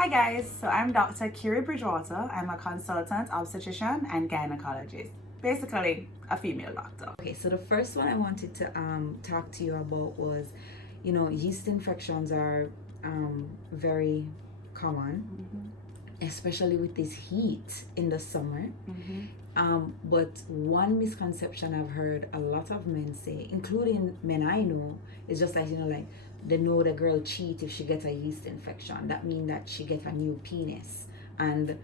Hi guys, so I'm Dr. Kiri Bridgewater. I'm a consultant obstetrician and gynecologist. Basically, a female doctor. Okay, so the first one I wanted to talk to you about was, yeast infections are very common, especially with this heat in the summer. But one misconception I've heard a lot of men say, including men I know, is just that, like they know the girl cheat if she gets a yeast infection. That means that she gets a new penis. And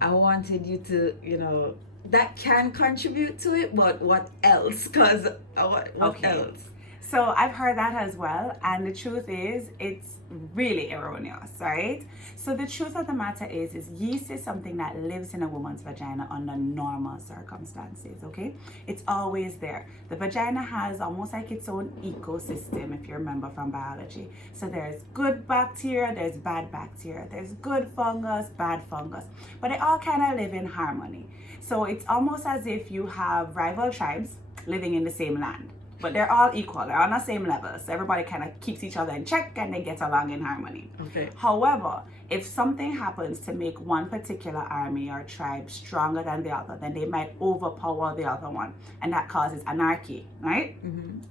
I wanted you to, that can contribute to it, but what else? Because what else? So I've heard that as well, and the truth is it's really erroneous, right? So the truth of the matter is yeast is something that lives in a woman's vagina under normal circumstances, okay? It's always there. The vagina has almost like its own ecosystem, if you remember from biology. So there's good bacteria, there's bad bacteria, there's good fungus, bad fungus, but they all kind of live in harmony. So it's almost as if you have rival tribes living in the same land, but they're all equal. They're on the same level. So everybody kind of keeps each other in check and they get along in harmony. Okay. However, if something happens to make one particular army or tribe stronger than the other, then they might overpower the other one. And that causes anarchy, right?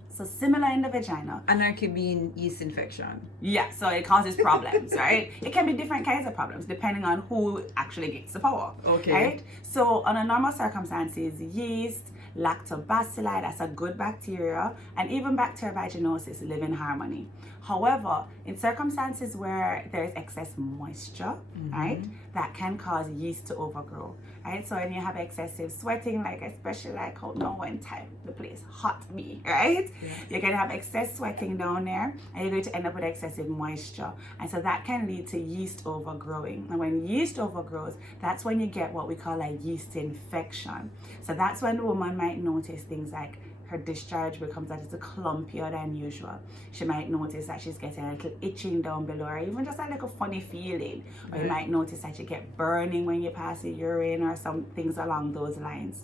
So similar in the vagina. Anarchy being yeast infection. Yeah, so it causes problems, right? It can be different kinds of problems depending on who actually gets the power. Okay. Right? So under normal circumstances, yeast, lactobacilli, that's a good bacteria, and even bacteria vaginosis live in harmony. However, in circumstances where there's excess moisture, right, that can cause yeast to overgrow, right? So when you have excessive sweating, like especially like how now when time the place hot me, right? Yeah. You're gonna have excess sweating down there, and you're going to end up with excessive moisture, and so that can lead to yeast overgrowing. And when yeast overgrows, that's when you get what we call a yeast infection. So that's when the woman might notice things like her discharge becomes a little clumpier than usual. She might notice that she's getting a little itching down below, or even just a little funny feeling. Or you might notice that you get burning when you pass the urine, or some things along those lines.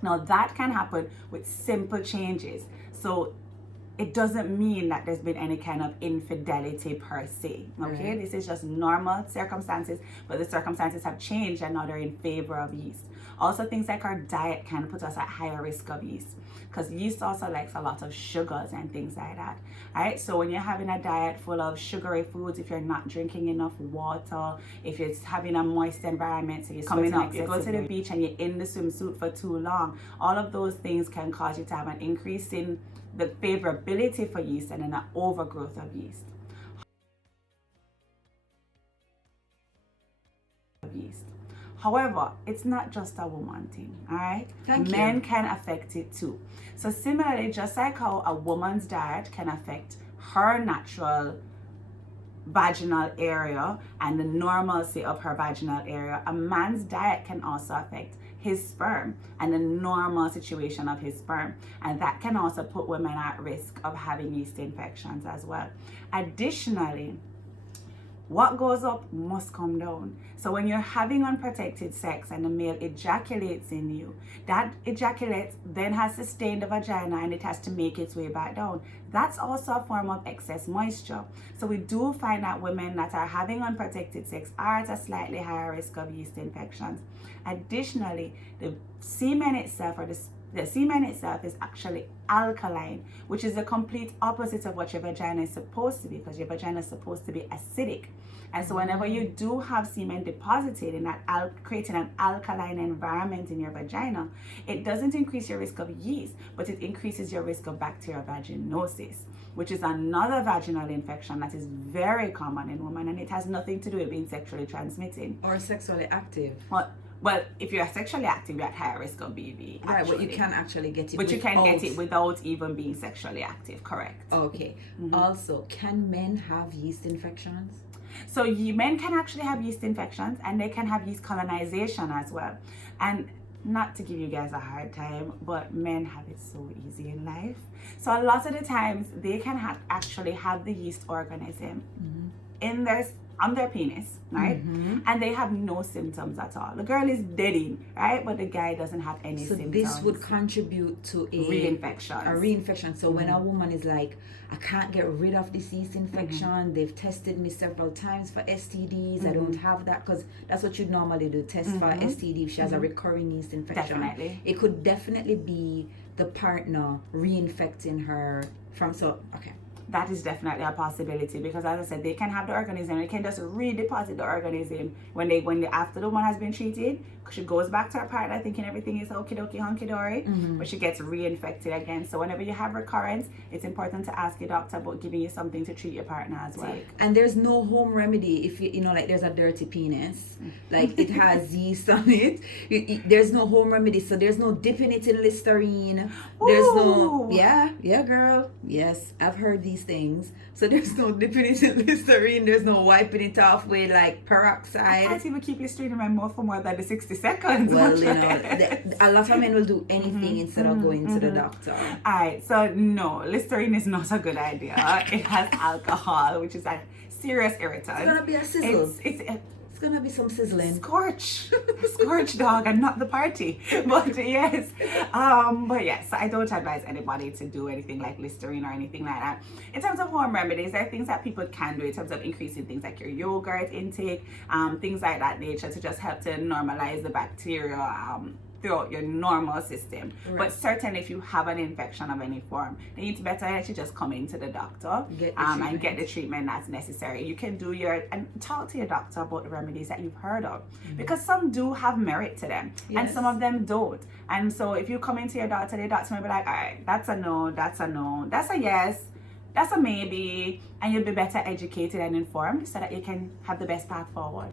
Now that can happen with simple changes. So it doesn't mean that there's been any kind of infidelity per se, okay? Right. This is just normal circumstances, but the circumstances have changed and now they're in favor of yeast. Also, things like our diet can put us at higher risk of yeast, because yeast also likes a lot of sugars and things like that, right? So when you're having a diet full of sugary foods, if you're not drinking enough water, if you're having a moist environment, so you're coming up, you go to the beach and you're in the swimsuit for too long, all of those things can cause you to have an increase in the favorability for yeast and then an overgrowth of yeast. However, it's not just a woman thing, all right? Men can affect it too. So similarly, just like how a woman's diet can affect her natural vaginal area and the normalcy of her vaginal area, a man's diet can also affect his sperm and the normal situation of his sperm, and that can also put women at risk of having yeast infections as well. Additionally, what goes up must come down. So when you're having unprotected sex and the male ejaculates in you, that ejaculate then has to stay in the vagina and it has to make its way back down. That's also a form of excess moisture. So we do find that women that are having unprotected sex are at a slightly higher risk of yeast infections. Additionally, the semen itself, or the semen itself, is actually alkaline, which is the complete opposite of what your vagina is supposed to be, because your vagina is supposed to be acidic. And so whenever you do have semen deposited in that, creating an alkaline environment in your vagina, it doesn't increase your risk of yeast, but it increases your risk of bacterial vaginosis, which is another vaginal infection that is very common in women, and it has nothing to do with being sexually transmitting. Or sexually active. Well, if you're sexually active, you're at higher risk of BV. Right, but you can actually get it. But you can get it without even being sexually active, correct? Okay. Also, can men have yeast infections? So men can actually have yeast infections, and they can have yeast colonization as well. And not to give you guys a hard time, but men have it so easy in life. So a lot of the times they can actually have the yeast organism in their on their penis, right? And they have no symptoms at all. The girl is deading, right? But the guy doesn't have any symptoms. This would contribute to a reinfection. So when a woman is like, I can't get rid of this yeast infection, they've tested me several times for STDs, I don't have that, because that's what you'd normally do, test for STD if she has a recurring yeast infection. Definitely. It could definitely be the partner reinfecting her from, okay. That is definitely a possibility, because as I said, they can have the organism, they can just redeposit the organism when after the one has been treated. She goes back to her partner thinking everything is okie dokie hunky dory, but she gets reinfected again. So whenever you have recurrence, it's important to ask your doctor about giving you something to treat your partner as well. And there's no home remedy if you know, like there's a dirty penis, like it has yeast on it. There's no home remedy, so there's no dipping it in Listerine. There's no girl. Yes, I've heard these things. So there's no dipping it in Listerine. There's no wiping it off with like peroxide. I can't even keep Listerine in my mouth for more than the 60 seconds. Well, you know, a lot of men will do anything instead of going to the doctor. Alright, so no, Listerine is not a good idea. It has alcohol, which is a serious irritant. It's gonna be a sizzle. It's gonna be some sizzling. Scorch dog, and not the party. But yes, so I don't advise anybody to do anything like Listerine or anything like that. In terms of home remedies, there are things that people can do in terms of increasing things like your yogurt intake, things like that nature, to just help to normalize the bacteria throughout your normal system. But certainly if you have an infection of any form, then it's better that you just come into the doctor and get the treatment that's necessary. You can do and talk to your doctor about the remedies that you've heard of, because some do have merit to them and some of them don't. And so if you come into your doctor, the doctor may be like, all right, that's a no, that's a no, that's a yes, that's a maybe, and you'll be better educated and informed so that you can have the best path forward.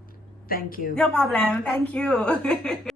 Thank you. No problem. Thank you.